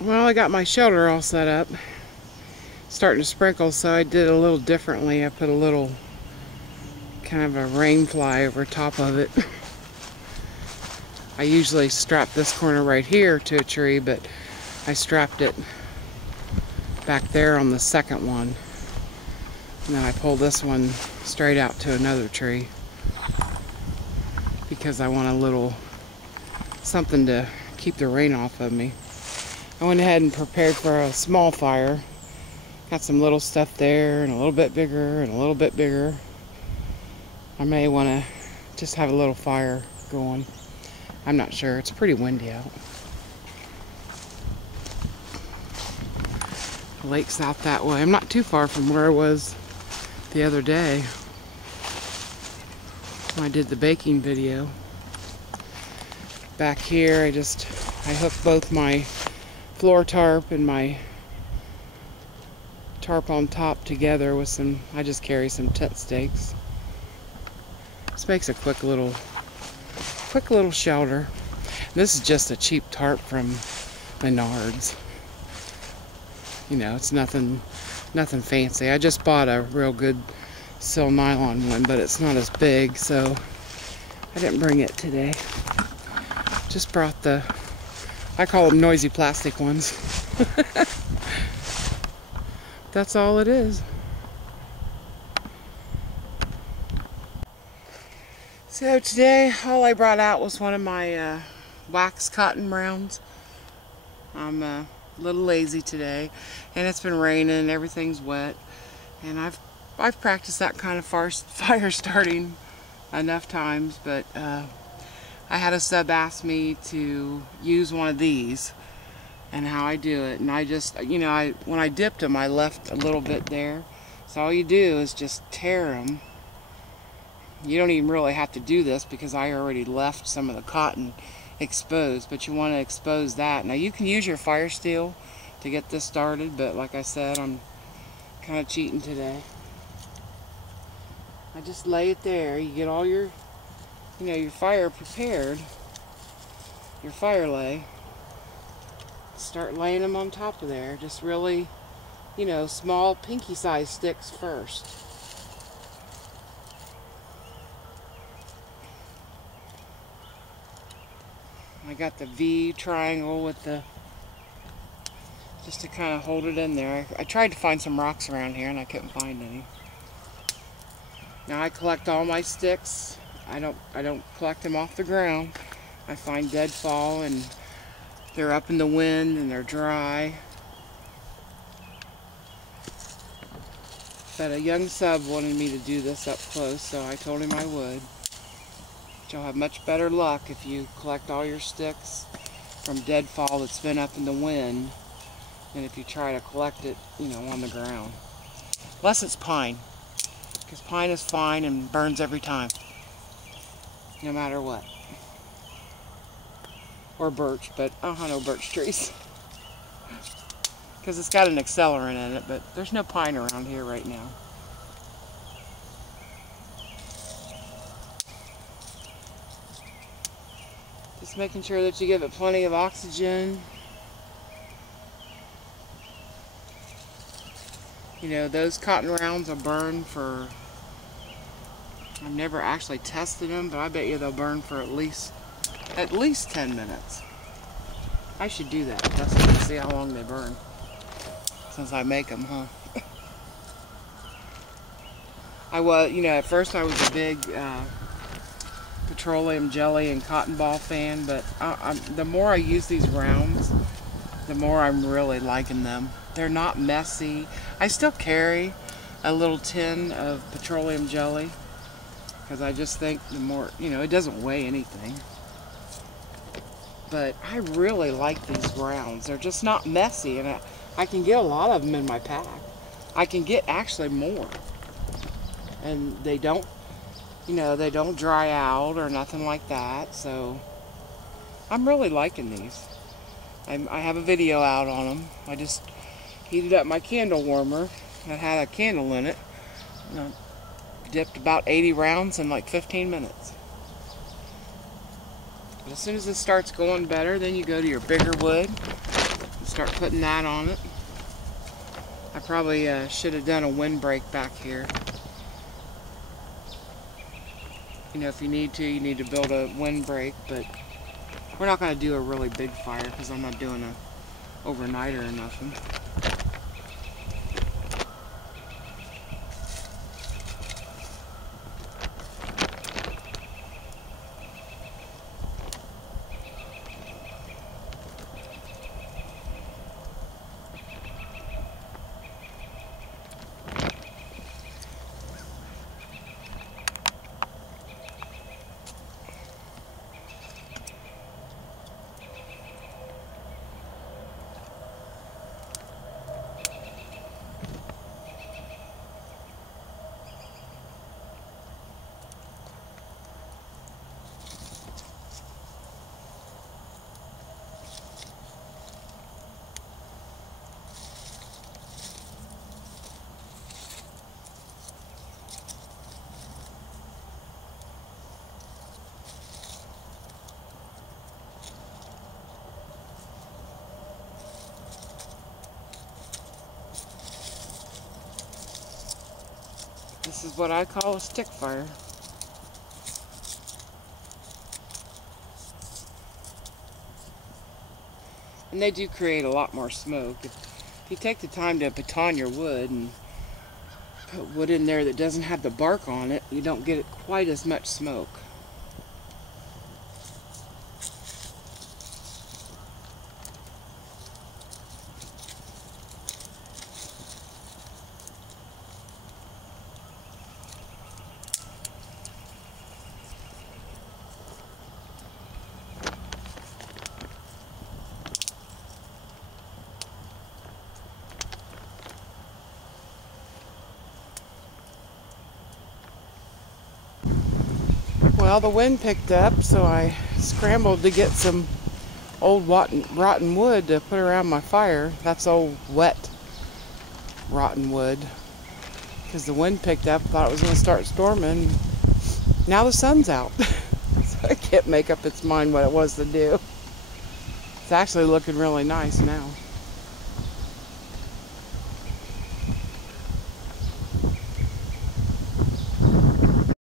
Well, I got my shelter all set up. Starting to sprinkle, so I did a little differently. I put a little kind of a rain fly over top of it. I usually strap this corner right here to a tree, but I strapped it back there on the second one. And then I pulled this one straight out to another tree because I want a little something to keep the rain off of me. I went ahead and prepared for a small fire. Got some little stuff there, and a little bit bigger, and a little bit bigger. I may want to just have a little fire going. I'm not sure. It's pretty windy out. The lake's out that way. I'm not too far from where I was the other day when I did the baking video. Back here, I hooked both my floor tarp and my tarp on top together with some, I just carry some tent stakes. This makes a quick little shelter. This is just a cheap tarp from Menards. You know, it's nothing fancy. I just bought a real good sil nylon one, but it's not as big, so I didn't bring it today. Just brought I call them noisy plastic ones. That's all it is. So today, all I brought out was one of my wax cotton rounds. I'm a little lazy today, and it's been raining, everything's wet, and I've practiced that kind of fire starting enough times, but I had a sub ask me to use one of these and how I do it, and I just, you know, when I dipped them, I left a little bit there. So all you do is just tear them. You don't even really have to do this because I already left some of the cotton exposed, but you want to expose that. Now you can use your fire steel to get this started, but like I said, I'm kind of cheating today. I just lay it there. You get all your, you know, your fire prepared, your fire lay. Start laying them on top of there. Just really, you know, small pinky size sticks first. I got the V triangle with the, just to kind of hold it in there. I tried to find some rocks around here and I couldn't find any. Now I collect all my sticks. I don't collect them off the ground. I find deadfall and they're up in the wind and they're dry. But a young sub wanted me to do this up close, so I told him I would. But you'll have much better luck if you collect all your sticks from deadfall that's been up in the wind than if you try to collect it, you know, on the ground. Unless it's pine, because pine is fine and burns every time, no matter what. Or birch, but I don't have no birch trees because it's got an accelerant in it, but there's no pine around here right now. Just making sure that you give it plenty of oxygen. You know, those cotton rounds will burn for, I've never actually tested them, but I bet you they'll burn for at least 10 minutes. I should do that, test them and see how long they burn, since I make them, huh? You know, at first I was a big petroleum jelly and cotton ball fan, but the more I use these rounds, the more I'm really liking them. They're not messy. I still carry a little tin of petroleum jelly because I just think the more, you know, it doesn't weigh anything. But I really like these rounds. They're just not messy, and I can get a lot of them in my pack. I can get actually more. And they don't, you know, they don't dry out or nothing like that. So I'm really liking these. I have a video out on them. I just heated up my candle warmer that had a candle in it. And I dipped about 80 rounds in like 15 minutes. But as soon as it starts going better, then you go to your bigger wood, Start putting that on it. I probably should have done a windbreak back here. You know, if you need to build a windbreak, but we're not going to do a really big fire because I'm not doing a overnighter or nothing. This is what I call a stick fire. And they do create a lot more smoke. If you take the time to baton your wood and put wood in there that doesn't have the bark on it, you don't get quite as much smoke. Well, the wind picked up, so I scrambled to get some old rotten wood to put around my fire. That's old wet rotten wood. Because the wind picked up, thought it was going to start storming. Now the sun's out. So it can't make up its mind what it wants to do. It's actually looking really nice now.